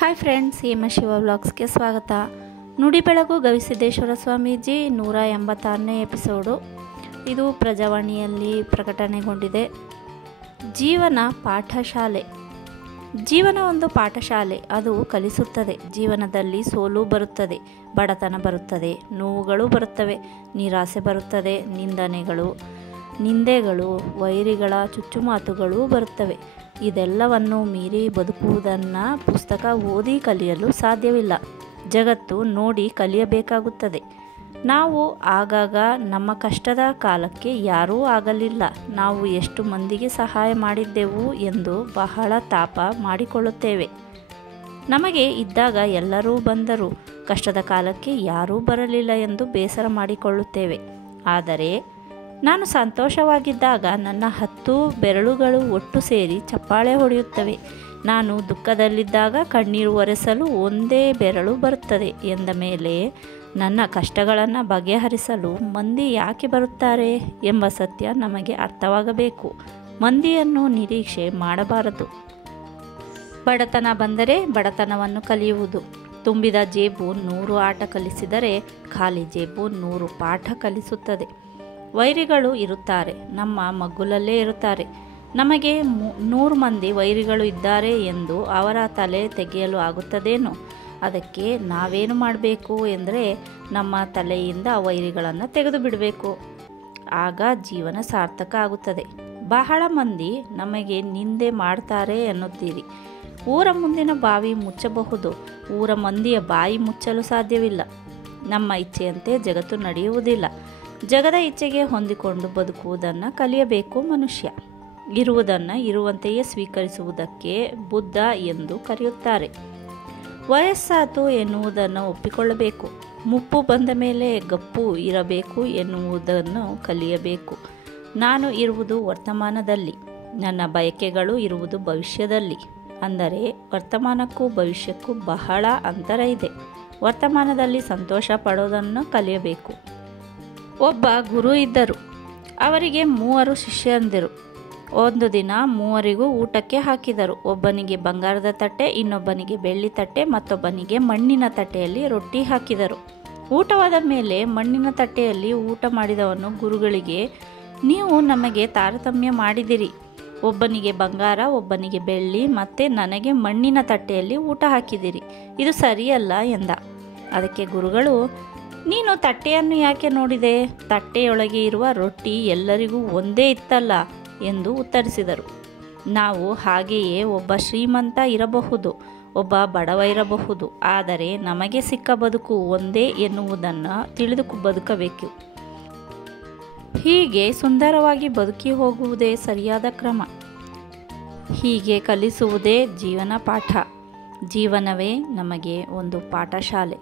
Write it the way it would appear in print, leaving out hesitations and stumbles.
Hi friends, ಹೇಮ ಶಿವ ವ್ಲಾಗ್ಸ್ಗೆ ಸ್ವಾಗತ. ನುಡಿ ಬೆಳಗು ಗವಿಸಿದ್ದೇಶ್ವರ ಸ್ವಾಮೀಜಿ 186ನೇ ಎಪಿಸೋಡು. ಇದು ಪ್ರಜಾವಾಣಿಯಲ್ಲಿ ಪ್ರಕಟಣೆಗೊಂಡಿದೆ. ಜೀವನ ಪಾಠಶಾಲೆ. ಜೀವನ ಒಂದು ಪಾಠಶಾಲೆ. ಅದು ಕಲಿಸುತ್ತದೆ. ಜೀವನದಲ್ಲಿ ಸೋಲು ಬರುತ್ತದೆ, ಬಡತನ ಬರುತ್ತದೆ, ನೋವುಗಳು ಬರುತ್ತವೆ, ನಿರಾಸೆ ಬರುತ್ತದೆ, ನಿಂದೆಗಳು, ವೈರಿಗಳ ಚುಚ್ಚುಮಾತುಗಳು ಬರುತ್ತವೆ. ಇದೆಲ್ಲವನ್ನು ಮೀರಿ ಬದುಕುವುದನ್ನು ಪುಸ್ತಕ ಓದಿ ಕಲಿಯಲು ಸಾಧ್ಯವಿಲ್ಲ. ಜಗತ್ತು ನೋಡಿ ಕಲಿಯಬೇಕಾಗುತ್ತದೆ. ನಾವು ಆಗಾಗ ನಮ್ಮ ಕಷ್ಟದ ಕಾಲಕ್ಕೆ ಯಾರೂ ಆಗಲಿಲ್ಲ, ನಾವು ಎಷ್ಟು ಮಂದಿಗೆ ಸಹಾಯ ಮಾಡಿದ್ದೆವು ಎಂದು ಬಹಳ ತಾಪ ಮಾಡಿಕೊಳ್ಳುತ್ತೇವೆ. ನಮಗೆ ಇದ್ದಾಗ ಎಲ್ಲರೂ ಬಂದರು, ಕಷ್ಟದ ಕಾಲಕ್ಕೆ ಯಾರೂ ಬರಲಿಲ್ಲ ಎಂದು ಬೇಸರ ಮಾಡಿಕೊಳ್ಳುತ್ತೇವೆ. ಆದರೆ ನಾನು ಸಂತೋಷವಾಗಿದ್ದಾಗ ನನ್ನ 10 ಬೆರಳುಗಳು ಒಟ್ಟು ಸೇರಿ ಚಪ್ಪಾಳೆ ಹೊಡೆಯುತ್ತವೆ. ನಾನು ದುಃಖದಲ್ಲಿದ್ದಾಗ ಕಣ್ಣೀರು ಒರೆಸಲು ಒಂದೇ ಬೆರಳು ಬರುತ್ತದೆ ಎಂದ ಮೇಲೆ ನನ್ನ ಕಷ್ಟಗಳನ್ನು ಬಗೆಹರಿಸಲು ಮಂದಿ ಯಾಕೆ ಬರುತ್ತಾರೆ ಎಂಬ ಸತ್ಯ ನಮಗೆ ಅರ್ಥವಾಗಬೇಕು. ಮಂದಿಯನ್ನು ನಿರೀಕ್ಷೆ ಮಾಡಬಾರದು. ಬಡತನ ಬಂದರೆ ಬಡತನವನ್ನು ಕಲಿಯುವುದು. ತುಂಬಿದ ಜೇಬು 100 ಆಟ ಕಲಿಸಿದರೆ ಖಾಲಿ ಜೇಬು 100 ಪಾಠ ಕಲಿಸುತ್ತದೆ. ವೈರಿಗಳು ಇರುತ್ತಾರೆ, ನಮ್ಮ ಮಗ್ಗುಲಲ್ಲೇ ಇರುತ್ತಾರೆ. ನಮಗೆ 100 ಮಂದಿ ವೈರಿಗಳು ಇದ್ದಾರೆ ಎಂದು ಅವರ ತಲೆ ತೆಗೆಯಲು ಆಗುತ್ತದೇನೋ? ಅದಕ್ಕೆ ನಾವೇನು ಮಾಡಬೇಕು ಎಂದರೆ ನಮ್ಮ ತಲೆಯಿಂದ ವೈರಿಗಳನ್ನು ತೆಗೆದು ಬಿಡಬೇಕು. ಆಗ ಜೀವನ ಸಾರ್ಥಕ ಆಗುತ್ತದೆ. ಬಹಳ ಮಂದಿ ನಮಗೆ ನಿಂದೆ ಮಾಡ್ತಾರೆ ಎನ್ನುತ್ತೀರಿ. ಊರ ಮುಂದಿನ ಬಾವಿ ಮುಚ್ಚಬಹುದು, ಊರ ಮಂದಿಯ ಬಾಯಿ ಮುಚ್ಚಲು ಸಾಧ್ಯವಿಲ್ಲ. ನಮ್ಮ ಇಚ್ಛೆಯಂತೆ ಜಗತ್ತು ನಡೆಯುವುದಿಲ್ಲ. ಜಗದ ಇಚ್ಛೆಗೆ ಹೊಂದಿಕೊಂಡು ಬದುಕುವುದನ್ನು ಕಲಿಯಬೇಕು ಮನುಷ್ಯ. ಇರುವುದನ್ನು ಇರುವಂತೆಯೇ ಸ್ವೀಕರಿಸುವುದಕ್ಕೆ ಬುದ್ಧ ಎಂದು ಕರೆಯುತ್ತಾರೆ. ವಯಸ್ಸಾತು ಎನ್ನುವುದನ್ನು ಒಪ್ಪಿಕೊಳ್ಳಬೇಕು. ಮುಪ್ಪು ಬಂದ ಮೇಲೆ ಗಪ್ಪು ಇರಬೇಕು ಎನ್ನುವುದನ್ನು ಕಲಿಯಬೇಕು. ನಾನು ಇರುವುದು ವರ್ತಮಾನದಲ್ಲಿ, ನನ್ನ ಬಯಕೆಗಳು ಇರುವುದು ಭವಿಷ್ಯದಲ್ಲಿ. ಅಂದರೆ ವರ್ತಮಾನಕ್ಕೂ ಭವಿಷ್ಯಕ್ಕೂ ಬಹಳ ಅಂತರ ಇದೆ. ವರ್ತಮಾನದಲ್ಲಿ ಸಂತೋಷ ಪಡೋದನ್ನು ಕಲಿಯಬೇಕು. ಒಬ್ಬ ಗುರು ಇದ್ದರು. ಅವರಿಗೆ 3 ಶಿಷ್ಯಂದಿರು. ಒಂದು ದಿನ 3 ಊಟಕ್ಕೆ ಹಾಕಿದರು. ಒಬ್ಬನಿಗೆ ಬಂಗಾರದ ತಟ್ಟೆ, ಇನ್ನೊಬ್ಬನಿಗೆ ಬೆಳ್ಳಿ ತಟ್ಟೆ, ಮತ್ತೊಬ್ಬನಿಗೆ ಮಣ್ಣಿನ ತಟ್ಟೆಯಲ್ಲಿ ರೊಟ್ಟಿ ಹಾಕಿದರು. ಊಟವಾದ ಮೇಲೆ ಮಣ್ಣಿನ ತಟ್ಟೆಯಲ್ಲಿ ಊಟ ಮಾಡಿದವನು ಗುರುಗಳಿಗೆ, ನೀವು ನಮಗೆ ತಾರತಮ್ಯ ಮಾಡಿದಿರಿ. ಒಬ್ಬನಿಗೆ ಬಂಗಾರ, ಒಬ್ಬನಿಗೆ ಬೆಳ್ಳಿ, ಮತ್ತೆ ನನಗೆ ಮಣ್ಣಿನ ತಟ್ಟೆಯಲ್ಲಿ ಊಟ ಹಾಕಿದಿರಿ. ಇದು ಸರಿಯಲ್ಲ ಎಂದ. ಅದಕ್ಕೆ ಗುರುಗಳು, ನೀನು ತಟ್ಟೆಯನ್ನು ಯಾಕೆ ನೋಡಿದೆ? ತಟ್ಟೆಯೊಳಗೆ ಇರುವ ರೊಟ್ಟಿ ಎಲ್ಲರಿಗೂ ಒಂದೇ ಇತ್ತಲ್ಲ ಎಂದು ಉತ್ತರಿಸಿದರು. ನಾವು ಹಾಗೆಯೇ ಒಬ್ಬ ಶ್ರೀಮಂತ ಇರಬಹುದು, ಒಬ್ಬ ಬಡವ ಇರಬಹುದು, ಆದರೆ ನಮಗೆ ಸಿಕ್ಕ ಬದುಕು ಒಂದೇ ಎನ್ನುವುದನ್ನು ತಿಳಿದು ಬದುಕಬೇಕು. ಹೀಗೆ ಸುಂದರವಾಗಿ ಬದುಕಿ ಹೋಗುವುದೇ ಸರಿಯಾದ ಕ್ರಮ. ಹೀಗೆ ಕಲಿಸುವುದೇ ಜೀವನ ಪಾಠ. ಜೀವನವೇ ನಮಗೆ ಒಂದು ಪಾಠಶಾಲೆ.